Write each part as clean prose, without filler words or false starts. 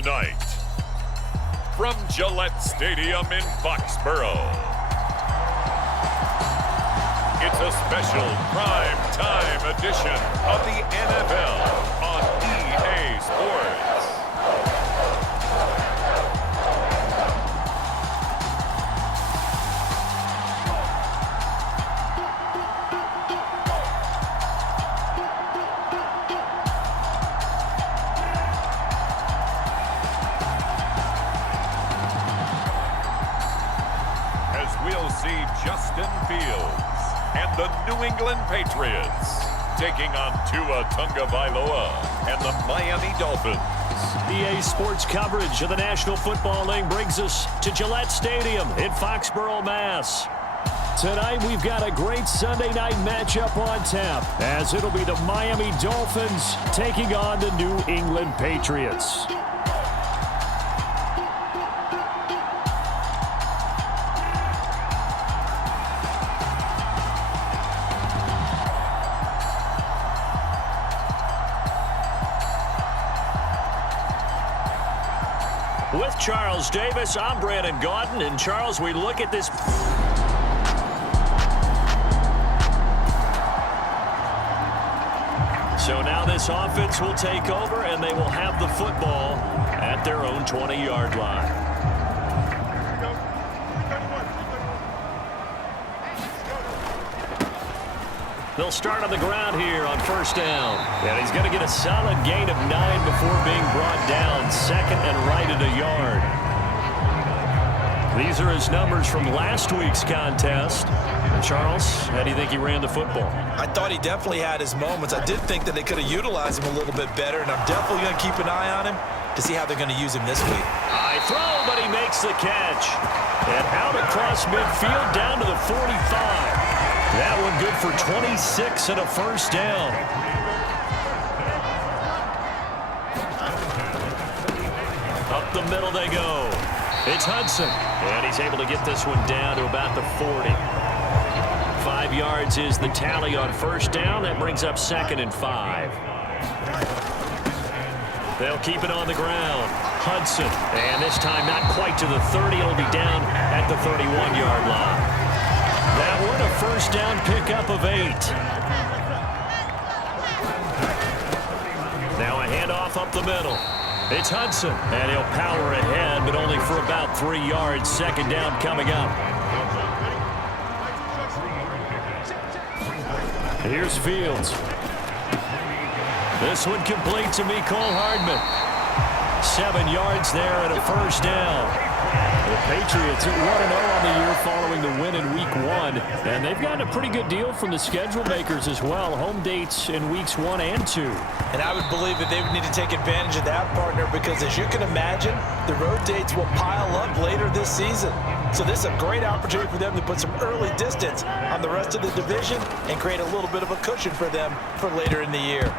Tonight, from Gillette Stadium in Foxborough, it's a special prime time edition of the NFL on EA Sports. We'll see Justin Fields and the New England Patriots taking on Tua Tagovailoa and the Miami Dolphins. EA Sports coverage of the National Football League brings us to Gillette Stadium in Foxborough, Mass. Tonight we've got a great Sunday night matchup on tap, as it'll be the Miami Dolphins taking on the New England Patriots. With Charles Davis, I'm Brandon Gaudin, and Charles, we look at this. So now this offense will take over, and they will have the football at their own 20-yard line. They'll start on the ground here on first down. And he's going to get a solid gain of 9 before being brought down. Second and right at a yard. These are his numbers from last week's contest. And Charles, how do you think he ran the football? I thought he definitely had his moments. I did think that they could have utilized him a little bit better, and I'm definitely going to keep an eye on him to see how they're going to use him this week. High throw, but he makes the catch. And out across midfield down to the 45. That one good for 26 and a first down. Up the middle they go. It's Hudson. And he's able to get this one down to about the 40. 5 yards is the tally on first down. That brings up second and 5. They'll keep it on the ground. Hudson. And this time not quite to the 30. It'll be down at the 31-yard line. That one a first down pickup of 8. Now a handoff up the middle. It's Hudson, and he'll power ahead, but only for about 3 yards. Second down coming up. Here's Fields. This one complete to Mecole Hardman. 7 yards there and a first down. The Patriots at 1-0 on the year following the win in Week 1. And they've gotten a pretty good deal from the schedule makers as well. Home dates in Weeks 1 and 2. And I would believe that they would need to take advantage of that, partner, because as you can imagine, the road dates will pile up later this season. So this is a great opportunity for them to put some early distance on the rest of the division and create a little bit of a cushion for them for later in the year.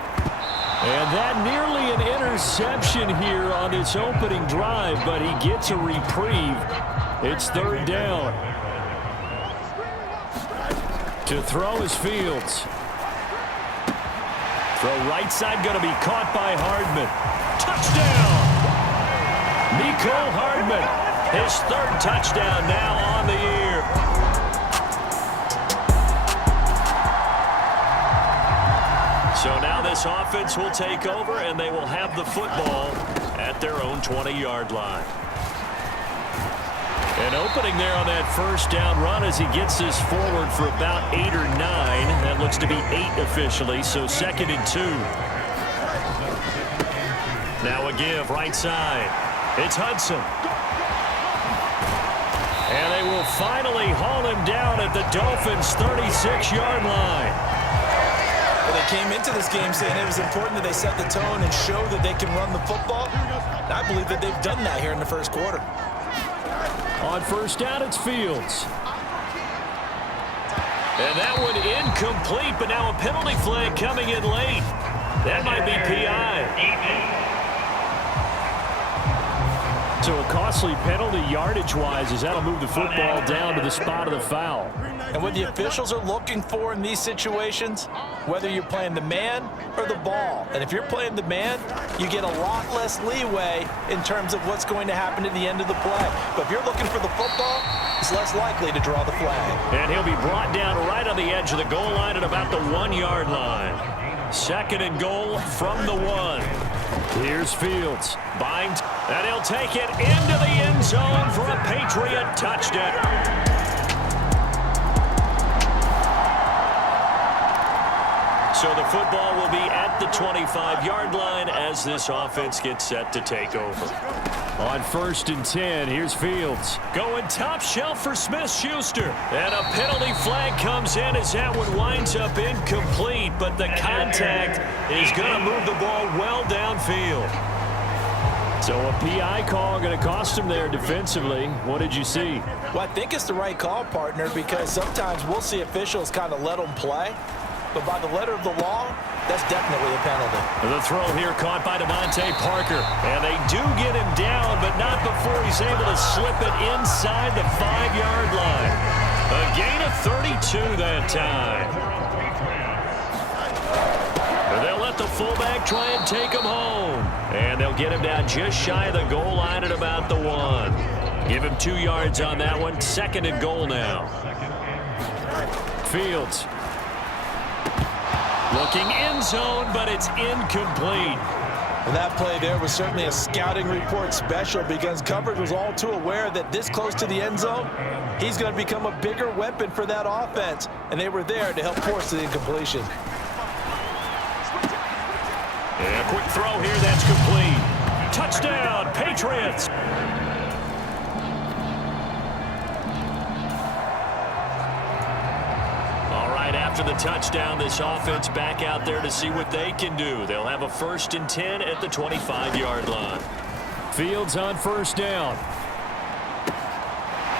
And that nearly an interception here on this opening drive, but he gets a reprieve. It's third down. To throw is Fields. Throw right side going to be caught by Hardman. Touchdown! Mecole Hardman, his third touchdown now on the year. So now this offense will take over, and they will have the football at their own 20-yard line. An opening there on that first down run as he gets this forward for about 8 or 9. That looks to be 8 officially, so second and 2. Now a give right side. It's Hudson. And they will finally haul him down at the Dolphins' 36-yard line. Well, they came into this game saying it was important that they set the tone and show that they can run the football. And I believe that they've done that here in the first quarter. On first down, it's Fields. And that one incomplete, but now a penalty flag coming in late. That might be PI. So a costly penalty yardage-wise as that'll move the football down to the spot of the foul. And what the officials are looking for in these situations, whether you're playing the man or the ball. And if you're playing the man, you get a lot less leeway in terms of what's going to happen at the end of the play. But if you're looking for the football, it's less likely to draw the flag. And he'll be brought down right on the edge of the goal line at about the 1-yard line. 2nd and goal from the 1. Here's Fields. Binds, and he'll take it into the end zone for a Patriot touchdown. So the football will be at the 25-yard line as this offense gets set to take over. On 1st and 10, here's Fields. Going top shelf for Smith-Schuster. And a penalty flag comes in as that one winds up incomplete, but the contact is going to move the ball well downfield. So a PI call going to cost him there defensively. What did you see? Well, I think it's the right call, partner, because sometimes we'll see officials kind of let them play. But by the letter of the law, that's definitely a penalty. The throw here caught by Devontae Parker. And they do get him down, but not before he's able to slip it inside the 5-yard line. A gain of 32 that time. They'll let the fullback try and take him home. And they'll get him down just shy of the goal line at about the 1. Give him 2 yards on that one. 2nd and goal now. Fields. Looking end zone, but it's incomplete. And that play there was certainly a scouting report special because coverage was all too aware that this close to the end zone, he's going to become a bigger weapon for that offense. And they were there to help force the incompletion. And a quick throw here, that's complete. Touchdown, Patriots. After the touchdown, this offense back out there to see what they can do. They'll have a 1st and 10 at the 25-yard line. Fields on 1st down.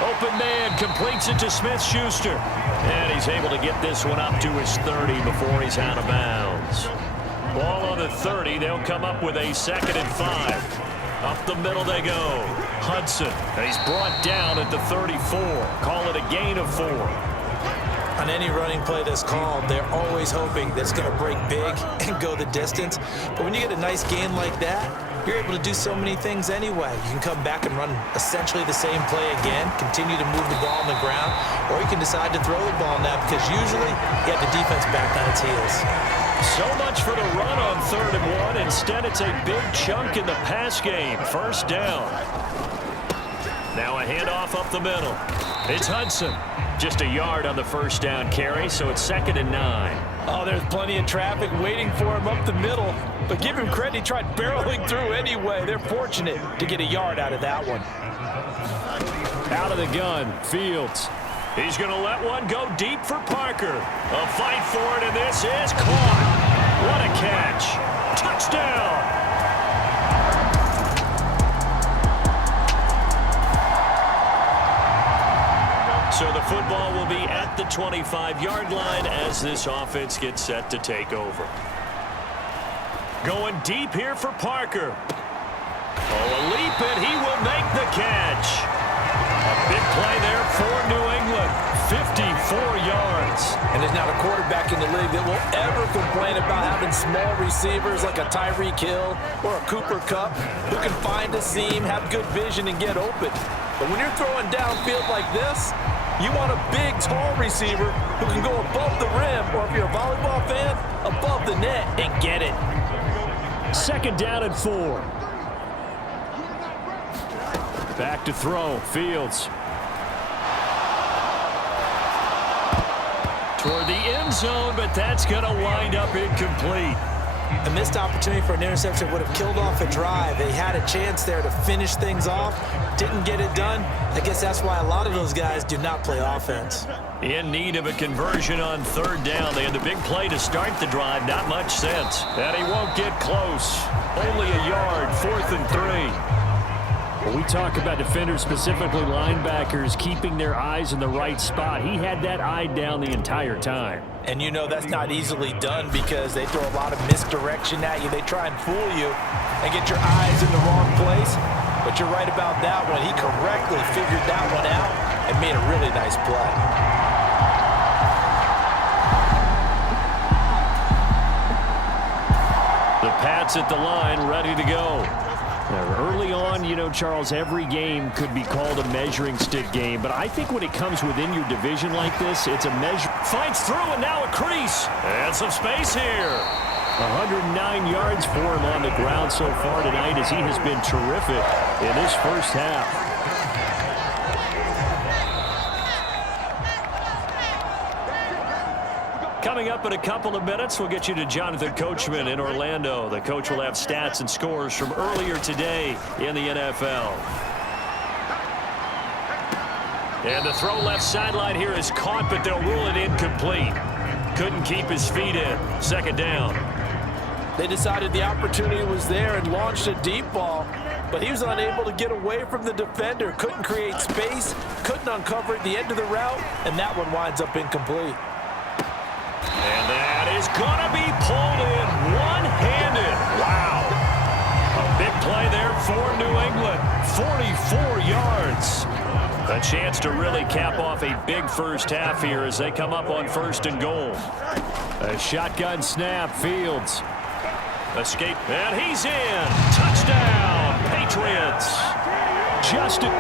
Open man completes it to Smith-Schuster. And he's able to get this one up to his 30 before he's out of bounds. Ball on the 30. They'll come up with a 2nd and 5. Up the middle they go. Hudson. And he's brought down at the 34. Call it a gain of 4. On any running play that's called, they're always hoping that it's going to break big and go the distance. But when you get a nice gain like that, you're able to do so many things anyway. You can come back and run essentially the same play again, continue to move the ball on the ground, or you can decide to throw the ball now because usually you have the defense back on its heels. So much for the run on 3rd and 1. Instead, it's a big chunk in the pass game. 1st down. Now a handoff up the middle. It's Hudson. Just a yard on the 1st down carry, so it's 2nd and 9. Oh, there's plenty of traffic waiting for him up the middle. But give him credit, he tried barreling through anyway. They're fortunate to get a yard out of that one. Out of the gun, Fields. He's going to let one go deep for Parker. A fight for it, and this is caught. What a catch. Touchdown. So the football will be at the 25-yard line as this offense gets set to take over. Going deep here for Parker. Oh, a leap, and he will make the catch. A big play there for New England. 54 yards. And there's not a quarterback in the league that will ever complain about having small receivers like a Tyreek Hill or a Cooper Kupp who can find a seam, have good vision, and get open. But when you're throwing downfield like this, you want a big, tall receiver who can go above the rim, or if you're a volleyball fan, above the net and get it. 2nd down and 4. Back to throw. Fields. Toward the end zone, but that's going to wind up incomplete. A missed opportunity for an interception would have killed off a drive. They had a chance there to finish things off. Didn't get it done. I guess that's why a lot of those guys do not play offense. In need of a conversion on 3rd down. They had the big play to start the drive. Not much sense. And he won't get close. Only a yard. 4th and 3. When we talk about defenders, specifically linebackers, keeping their eyes in the right spot, he had that eye down the entire time. And you know that's not easily done because they throw a lot of misdirection at you. They try and fool you and get your eyes in the wrong place. But you're right about that one. He correctly figured that one out and made a really nice play. The Pats at the line, ready to go. Now, early on, you know, Charles, every game could be called a measuring stick game, but I think when it comes within your division like this, it's a measure. Fights through, and now a crease. And some space here. 109 yards for him on the ground so far tonight as he has been terrific in this first half. Coming up in a couple of minutes, we'll get you to Jonathan Coachman in Orlando. The coach will have stats and scores from earlier today in the NFL. And the throw left sideline here is caught, but they'll rule it incomplete. Couldn't keep his feet in. Second down. They decided the opportunity was there and launched a deep ball, but he was unable to get away from the defender. Couldn't create space, couldn't uncover at the end of the route, and that one winds up incomplete. And that is going to be pulled in one-handed. Wow. A big play there for New England. 44 yards. A chance to really cap off a big first half here as they come up on 1st and goal. A shotgun snap, Fields. Escape, and he's in. Touchdown, Patriots. Justin.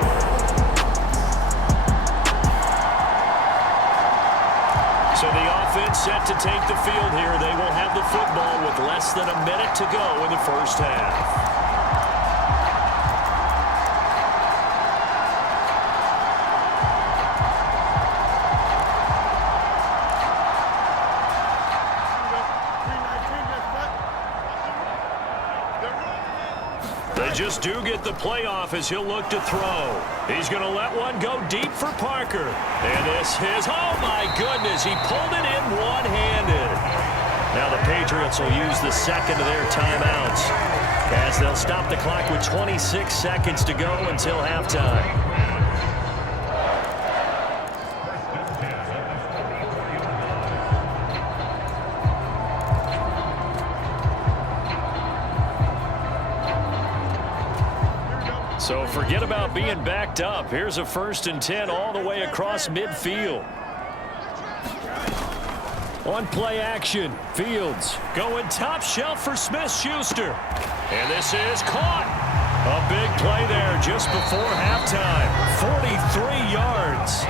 So the offense set to take the field here. They will have the football with less than a minute to go in the first half. They just do get the playoff as he'll look to throw. He's going to let one go deep for Parker. And this is, oh my goodness, he pulled it in one-handed. Now the Patriots will use the second of their timeouts as they'll stop the clock with 26 seconds to go until halftime. So forget about being backed up. Here's a 1st and 10 all the way across midfield. On play action, Fields going top shelf for Smith-Schuster. And this is caught. A big play there just before halftime. 43 yards.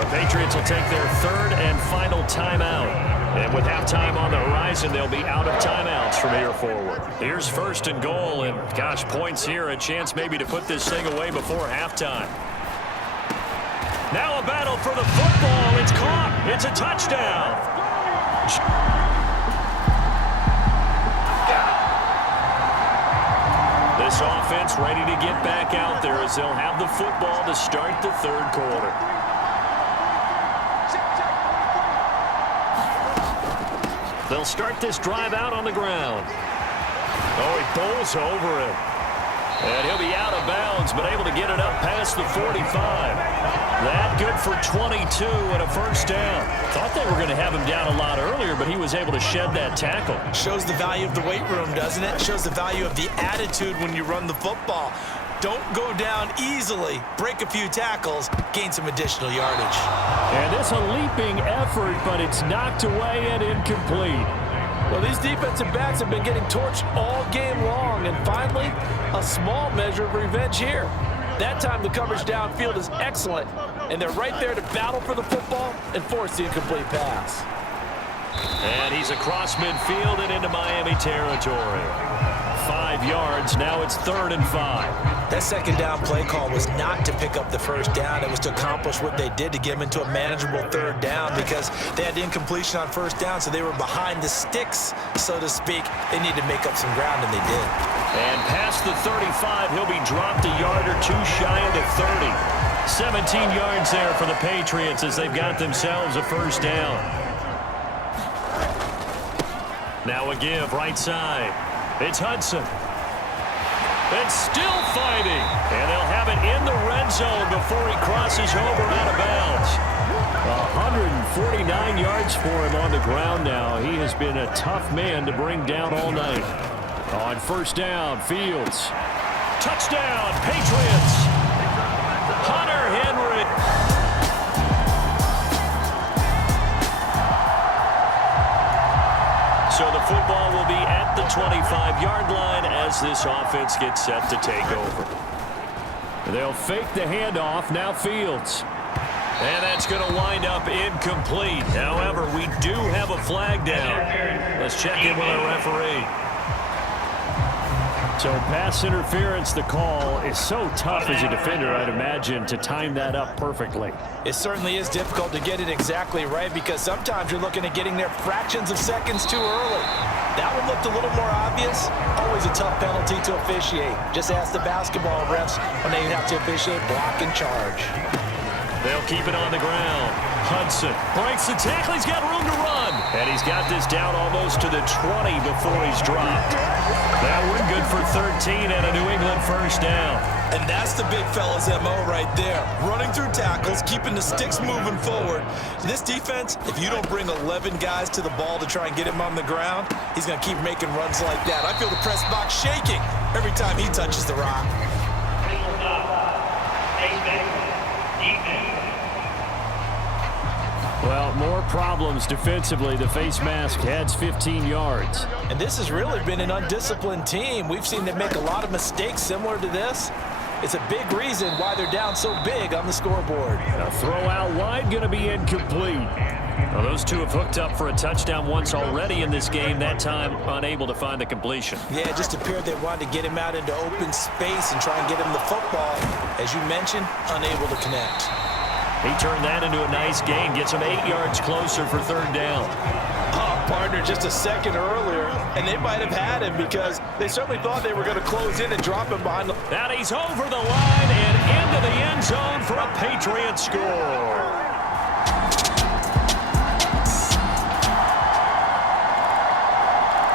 The Patriots will take their 3rd and final timeout. And with halftime on the horizon, they'll be out of timeouts from here forward. Here's 1st and goal, and gosh, points here, a chance maybe to put this thing away before halftime. Now a battle for the football. It's caught. It's a touchdown. This offense ready to get back out there as they'll have the football to start the 3rd quarter. They'll start this drive out on the ground. Oh, he bowls over him. And he'll be out of bounds, but able to get it up past the 45. That good for 22 and a 1st down. Thought they were going to have him down a lot earlier, but he was able to shed that tackle. Shows the value of the weight room, doesn't it? Shows the value of the attitude when you run the football. Don't go down easily. Break a few tackles. Gain some additional yardage. And it's a leaping effort, but it's knocked away and incomplete. Well, these defensive backs have been getting torched all game long, and finally, a small measure of revenge here. That time, the coverage downfield is excellent, and they're right there to battle for the football and force the incomplete pass. And he's across midfield and into Miami territory. 5 yards. Now it's 3rd and 5. That 2nd down play call was not to pick up the 1st down. It was to accomplish what they did to get them into a manageable 3rd down because they had incompletion on 1st down, so they were behind the sticks, so to speak. They needed to make up some ground, and they did. And past the 35, he'll be dropped a yard or two shy of the 30. 17 yards there for the Patriots as they've got themselves a 1st down. Now a give right side. It's Hudson. It's still fighting. And they'll have it in the red zone before he crosses over out of bounds. 149 yards for him on the ground now. He has been a tough man to bring down all night. On 1st down, Fields. Touchdown, Patriots. Hunter Henry. So the football will be at the 25-yard line as this offense gets set to take over. They'll fake the handoff. Now Fields. And that's going to wind up incomplete. However, we do have a flag down. Let's check in with our referee. So pass interference, the call is so tough as a defender, I'd imagine, to time that up perfectly. It certainly is difficult to get it exactly right because sometimes you're looking at getting there fractions of seconds too early. That one looked a little more obvious. Always a tough penalty to officiate. Just ask the basketball refs when they have to officiate block and charge. They'll keep it on the ground. Hudson breaks the tackle. He's got room to run. And he's got this down almost to the 20 before he's dropped. That one good for 13 and a New England first down. And that's the big fella's MO right there. Running through tackles, keeping the sticks moving forward. This defense, if you don't bring 11 guys to the ball to try and get him on the ground, he's going to keep making runs like that. I feel the press box shaking every time he touches the rock. Well, more problems defensively. The face mask adds 15 yards. And this has really been an undisciplined team. We've seen them make a lot of mistakes similar to this. It's a big reason why they're down so big on the scoreboard. A throw out wide going to be incomplete. Well, those two have hooked up for a touchdown once already in this game, that time unable to find the completion. Yeah, it just appeared they wanted to get him out into open space and try and get him the football. As you mentioned, unable to connect. He turned that into a nice gain, gets him 8 yards closer for third down. Oh, partner, just a second earlier, and they might have had him because they certainly thought they were going to close in and drop him behind the... And he's over the line and into the end zone for a Patriots score.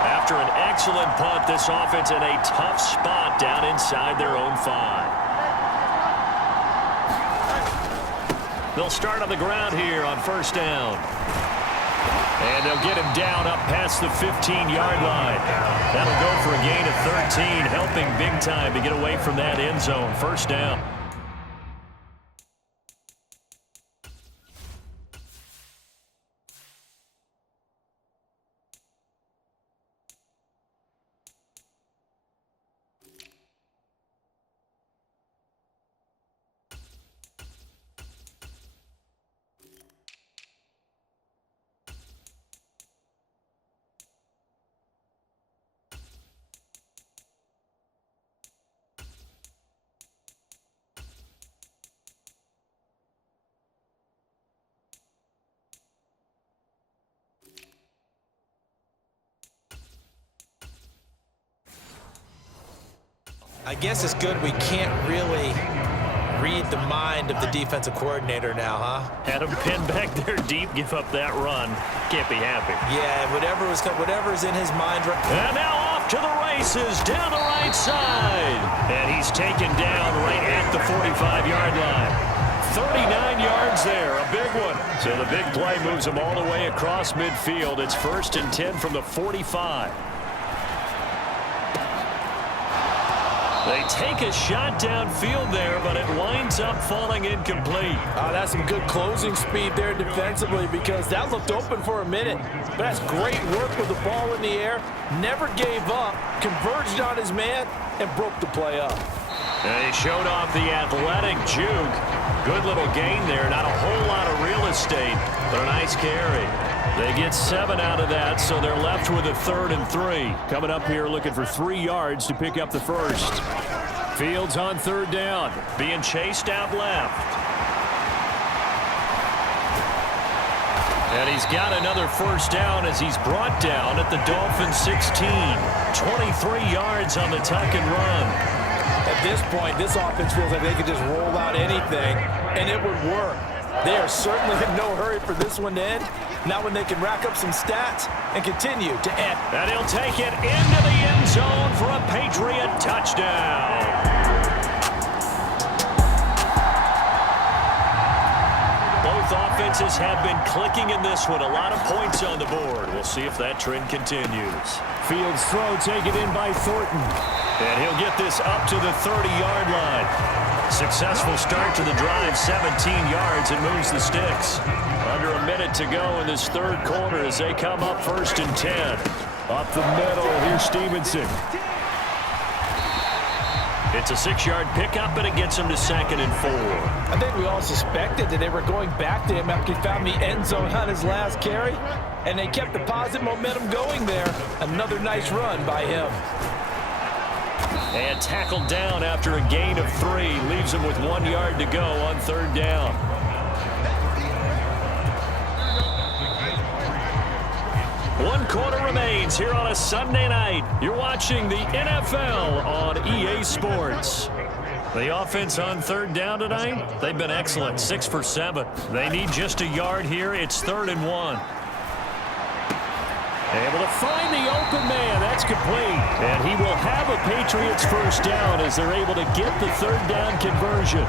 After an excellent punt, this offense in a tough spot down inside their own 5. They'll start on the ground here on first down. And they'll get him down up past the 15-yard line. That'll go for a gain of 13, helping big time to get away from that end zone. First down. I guess it's good we can't really read the mind of the defensive coordinator now, huh? Had him pinned back there deep, give up that run. Can't be happy. Yeah, whatever's in his mind. And now off to the races, down the right side. And he's taken down right at the 45-yard line. 39 yards there, a big one. So the big play moves him all the way across midfield. It's 1st and 10 from the 45. They take a shot downfield there, but it winds up falling incomplete. That's some good closing speed there defensively because that looked open for a minute. But that's great work with the ball in the air. Never gave up, converged on his man, and broke the play up. And he showed off the athletic juke. Good little gain there. Not a whole lot of real estate, but a nice carry. They get 7 out of that, so they're left with a 3rd and 3. Coming up here looking for 3 yards to pick up the first. Fields on 3rd down, being chased out left. And he's got another first down as he's brought down at the Dolphins 16. 23 yards on the tuck and run. At this point, this offense feels like they could just roll out anything, and it would work. They are certainly in no hurry for this one to end. Now when they can rack up some stats and continue to end. And he'll take it into the end zone for a Patriot touchdown. Both offenses offenses have been clicking in this one. A lot of points on the board. We'll see if that trend continues. Fields throw taken in by Thornton. And he'll get this up to the 30-yard line. Successful start to the drive, 17 yards, and moves the sticks. Under a minute to go in this third quarter as they come up 1st and 10. Up the middle, here's Stevenson. It's a 6-yard pickup, and it gets him to 2nd and 4. I think we all suspected that they were going back to him after he found the end zone on his last carry, and they kept the positive momentum going there. Another nice run by him. And tackled down after a gain of 3. Leaves him with 1 yard to go on 3rd down. One quarter remains here on a Sunday night. You're watching the NFL on EA Sports. The offense on 3rd down tonight, they've been excellent, 6 for 7. They need just a yard here. It's 3rd and 1. Able to find the open man. That's complete. And he will have a Patriots 1st down as they're able to get the 3rd down conversion.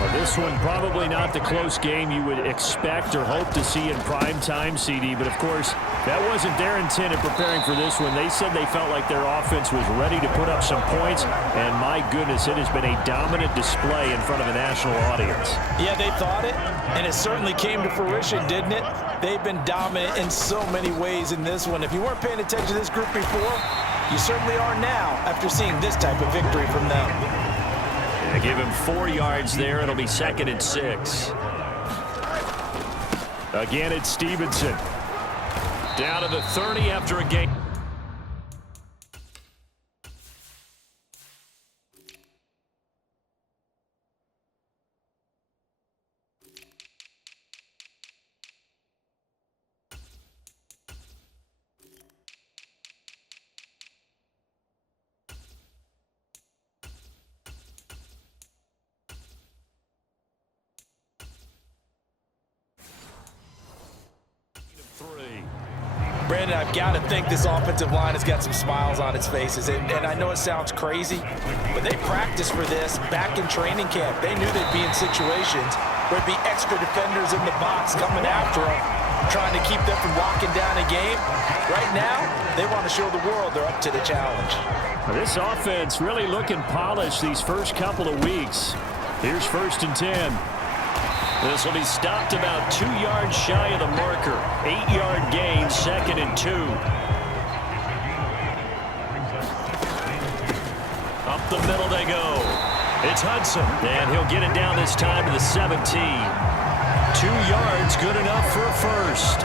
Well, this one probably not the close game you would expect or hope to see in prime time, CD. But, of course, that wasn't their intent in preparing for this one. They said they felt like their offense was ready to put up some points. And, my goodness, it has been a dominant display in front of a national audience. Yeah, they thought it, and it certainly came to fruition, didn't it? They've been dominant in so many ways in this one. If you weren't paying attention to this group before, you certainly are now after seeing this type of victory from them. They give him 4 yards there. It'll be 2nd and 6. Again, it's Stevenson. Down to the 30 after a game. Brandon, I've got to think this offensive line has got some smiles on its faces. And I know it sounds crazy, but they practiced for this back in training camp. They knew they'd be in situations where there'd be extra defenders in the box coming after them, trying to keep them from locking down a game. Right now, they want to show the world they're up to the challenge. This offense really looking polished these first couple of weeks. Here's 1st and 10. This will be stopped about 2 yards shy of the marker. 8-yard gain, 2nd and 2. Up the middle they go. It's Hudson, and he'll get it down this time to the 17. 2 yards, good enough for a first.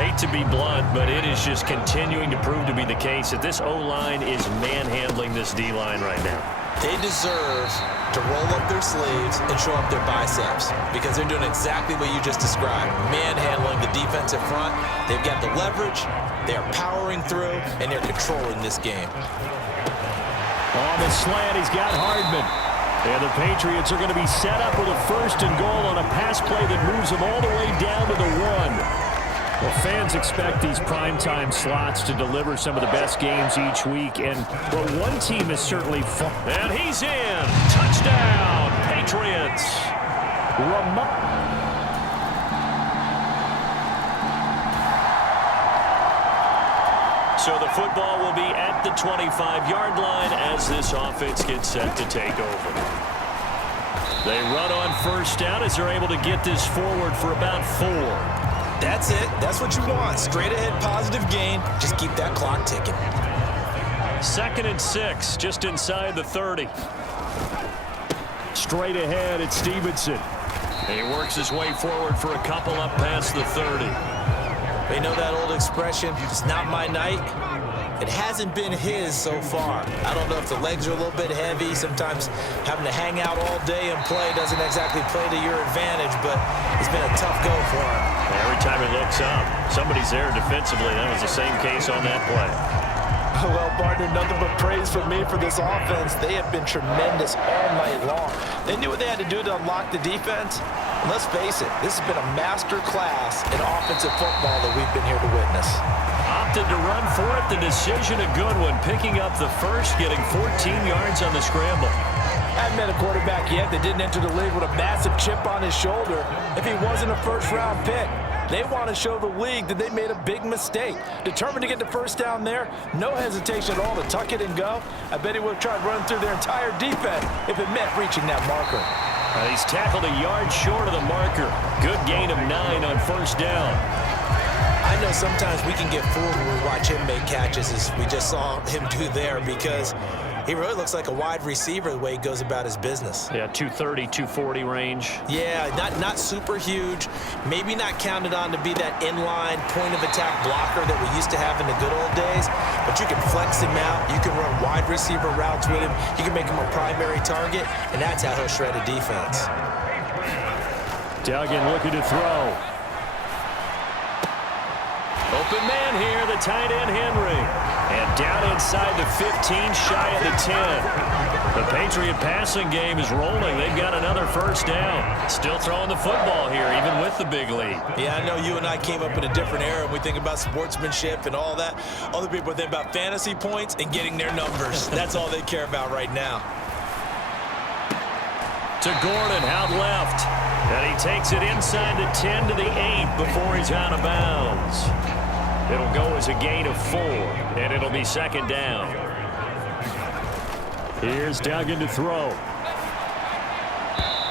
Hate to be blunt, but it is just continuing to prove to be the case that this O-line is manhandling this D-line right now. They deserve to roll up their sleeves and show up their biceps because they're doing exactly what you just described, manhandling the defensive front. They've got the leverage, they're powering through, and they're controlling this game. On the slant, he's got Hardman. And the Patriots are going to be set up with a 1st and goal on a pass play that moves them all the way down to the 1. Well, fans expect these primetime slots to deliver some of the best games each week, and well, one team is certainly fun. And he's in. Touchdown, Patriots. So the football will be at the 25-yard line as this offense gets set to take over. They run on 1st down as they're able to get this forward for about 4. That's it. That's what you want. Straight ahead, positive gain. Just keep that clock ticking. 2nd and 6, just inside the 30. Straight ahead, it's Stevenson. And he works his way forward for a couple up past the 30. They know that old expression, it's not my night. It hasn't been his so far. I don't know if the legs are a little bit heavy. Sometimes having to hang out all day and play doesn't exactly play to your advantage, but it's been a tough go for him. Every time he looks up, somebody's there defensively. That was the same case on that play. Well, partner, nothing but praise from me for this offense. They have been tremendous all night long. They knew what they had to do to unlock the defense. And let's face it, this has been a master class in offensive football that we've been here to witness. Opted to run for it. The decision a good one. Picking up the first, getting 14 yards on the scramble. Hadn't been a quarterback yet that didn't enter the league with a massive chip on his shoulder if he wasn't a first-round pick. They want to show the league that they made a big mistake. Determined to get the first down there, no hesitation at all to tuck it and go. I bet he would have tried running through their entire defense if it meant reaching that marker. He's tackled a yard short of the marker. Good gain of 9 on first down. I know sometimes we can get fooled when we watch him make catches, as we just saw him do there, because he really looks like a wide receiver the way he goes about his business. Yeah, 230, 240 range. Yeah, not super huge. Maybe not counted on to be that inline point-of-attack blocker that we used to have in the good old days, but you can flex him out. You can run wide receiver routes with him. You can make him a primary target, and that's how he'll shred a defense. Duggan looking to throw. Open man here, the tight end Henry. And down inside the 15, shy of the 10. The Patriot passing game is rolling. They've got another first down. Still throwing the football here, even with the big lead. Yeah, I know you and I came up in a different era, and we think about sportsmanship and all that. Other people think about fantasy points and getting their numbers. That's all they care about right now. To Gordon, out left. And he takes it inside the 10 to the 8 before he's out of bounds. It'll go as a gain of 4, and it'll be second down. Here's Duggan to throw.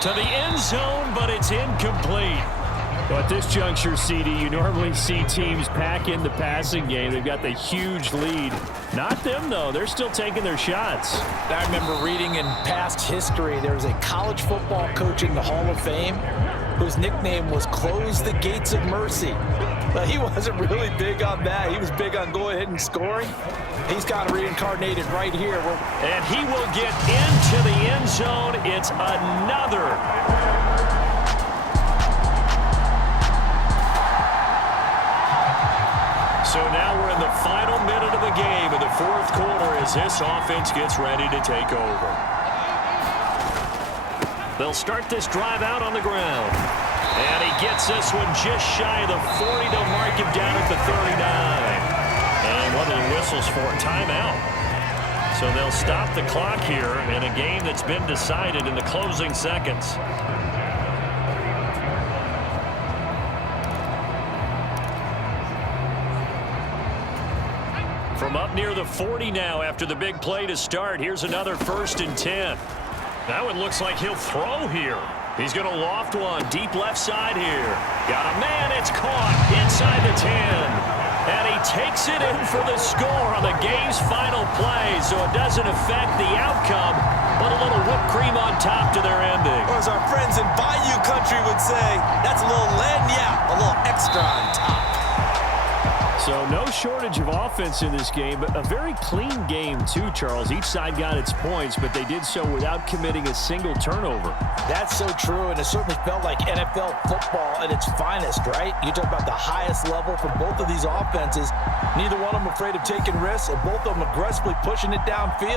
To the end zone, but it's incomplete. Well, at this juncture, CD, you normally see teams pack in the passing game. They've got the huge lead. Not them, though. They're still taking their shots. I remember reading in past history, there was a college football coach in the Hall of Fame whose nickname was Close the Gates of Mercy. But he wasn't really big on that. He was big on go ahead and scoring. He's kind of reincarnated right here. And he will get into the end zone. It's another. So now we're in the final minute of the game in the fourth quarter as this offense gets ready to take over. They'll start this drive out on the ground. And he gets this one just shy of the 40. They'll mark him down at the 39. And what are the whistles for? Timeout. So they'll stop the clock here in a game that's been decided in the closing seconds. From up near the 40 now after the big play to start. Here's another 1st and 10. That one looks like he'll throw here. He's going to loft one deep left side here. Got a man. It's caught inside the 10. And he takes it in for the score on the game's final play. So it doesn't affect the outcome, but a little whipped cream on top to their ending. Or as our friends in Bayou Country would say, that's a little lagniappe, a little extra on top. So no shortage of offense in this game, but a very clean game too, Charles. Each side got its points, but they did so without committing a single turnover. That's so true, and it certainly felt like NFL football at its finest, right? You talk about the highest level for both of these offenses. Neither one of them afraid of taking risks, and both of them aggressively pushing it downfield.